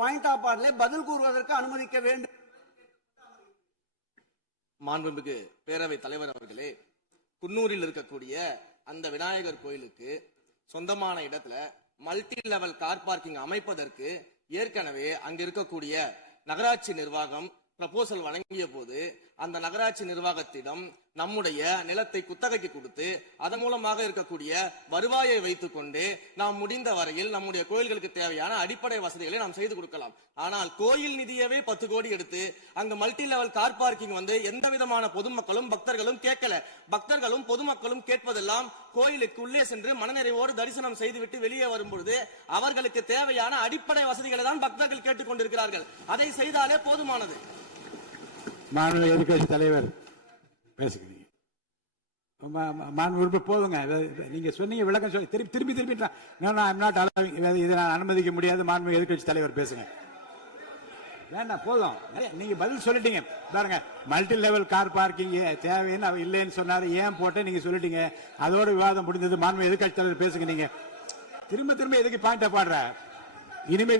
Point of ஆர்டர்ல பதில் கூறுவதற்கு அனுமதிக்க வேண்டும். மாண்புமிகு பேரவைத் தலைவர் அவர்களே, குன்னூரில் இருக்கக்கூடிய அந்த விநாயகர் கோயிலுக்கு சொந்தமான இடத்துல மல்டி லெவல் கார் பார்க்கிங் அமைப்பதற்கு ஏற்கனவே அங்க இருக்கக்கூடிய நகராட்சி நிர்வாகம் ப்ரப்போசல் வழங்கிய போது அந்த நகராட்சி நிர்வாகத்திடம் நம்முடைய நிலத்தை குத்தகைக்கு கொடுத்து அதன் மூலமாக இருக்கக்கூடிய வருவாயை வைத்துக் கொண்டு நாம் முடிந்த வரையில் நம்முடைய கோயில்களுக்கு தேவையான அடிப்படை வசதிகளை நாம் செய்து கொடுக்கலாம். ஆனால் கோயில் நிதியவே 10 கோடி எடுத்து அங்க மல்டி லெவல் கார் பார்க்கிங் எந்த விதமான பொதுமக்களும் பக்தர்களும் கேட்கல. பக்தர்களும் பொதுமக்களும் கேட்பதெல்லாம் கோயிலுக்கு உள்ளே சென்று மனநிறைவோடு தரிசனம் செய்துவிட்டு வெளியே வரும்பொழுது அவர்களுக்கு தேவையான அடிப்படை வசதிகளை தான் பக்தர்கள் கேட்டுக் கொண்டிருக்கிறார்கள். அதை செய்தாலே போதுமானது. மாநில எதிர்கட்சி தலைவர் பேசுகிறீங்க. போதுங்க. நீங்க சொன்னீங்க விளக்கம் சொல்லி திருப்பி இதை நான் அனுமதிக்க முடியாது. மாண்பு எதிர்கட்சி தலைவர் பேசுங்க. வேண்டாம், போதும். நீங்க பதில் சொல்லிட்டீங்க பாருங்க. மல்டி லெவல் கார் பார்க்கிங் தேவைன்னு அவர் இல்லைன்னு சொன்னாரு. ஏன் போட்டு நீங்க சொல்லிட்டீங்க. அதோட விவாதம் முடிந்தது. மாண்பு எதிர்கட்சி தலைவர் பேசுங்க. நீங்க திரும்ப எதுக்கு பாயிண்ட் பாடுற? இனிமே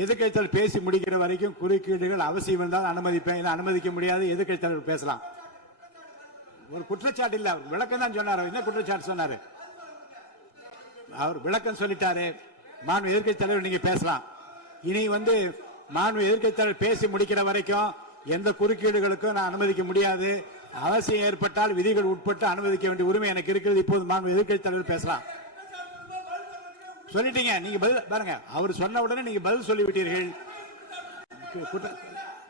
எதிர்கட்சி தலைவர் பேசி முடிக்கிற வரைக்கும் குறுக்கீடுகள் அவசியம் இருந்தால் அனுமதிப்பேன். அனுமதிக்க முடியாது. எதிர்கட்சி தலைவர் பேசலாம். ஒரு குற்றச்சாட்டு இல்ல, அவர் விளக்கம் தான் சொன்னார். என்ன குற்றச்சாட்டு சொன்னாரு? அவர் விளக்கம் சொல்லிட்டாரு. மாண்பு எதிர்கட்சி தலைவர் நீங்க பேசலாம். இனி மாண்பு எதிர்கட்சி தலைவர் பேசி முடிக்கிற வரைக்கும் எந்த குறுக்கீடுகளுக்கும் நான் அனுமதிக்க முடியாது. அவசியம் ஏற்பட்டால் விதிகள் உட்பட்டு அனுமதிக்க வேண்டிய உரிமை எனக்கு இருக்கிறது. இப்போது மாண்பு எதிர்கட்சி தலைவர் பேசலாம். சொல்லிட்டீங்க. நீங்க பதில் பாருங்க. அவர் சொன்ன உடனே நீங்க பதில் சொல்லிவிட்டீர்கள்.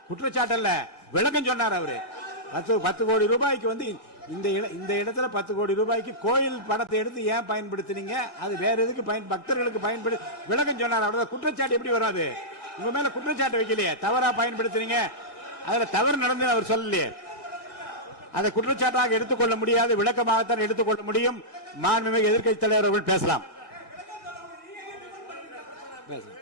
குற்றச்சாட்டு அல்ல, விளக்கம் சொன்னார் அவரு. 10 கோடி ரூபாய்க்கு இந்த இடத்துல 10 கோடி ரூபாய்க்கு கோயில் பணத்தை எடுத்து ஏன் பயன்படுத்தினீங்க? அது வேற எதுக்கு பக்தர்களுக்கு பயன்படுத்தி விளக்கம் சொன்னார். அவ்வளவுதான். குற்றச்சாட்டு எப்படி வராது? உங்க மேல குற்றச்சாட்டு வைக்கலையே. தவறா பயன்படுத்துறீங்க, அதுல தவறு நடந்து அவர் சொல்லலையே. அதை குற்றச்சாட்டாக எடுத்துக்கொள்ள முடியாது. விளக்கமாகத்தான் எடுத்துக்கொள்ள முடியும். மாண்புமிகு எதிர்க்கட்சி தலைவர் அவர்கள் பேசலாம். பேசலாம்.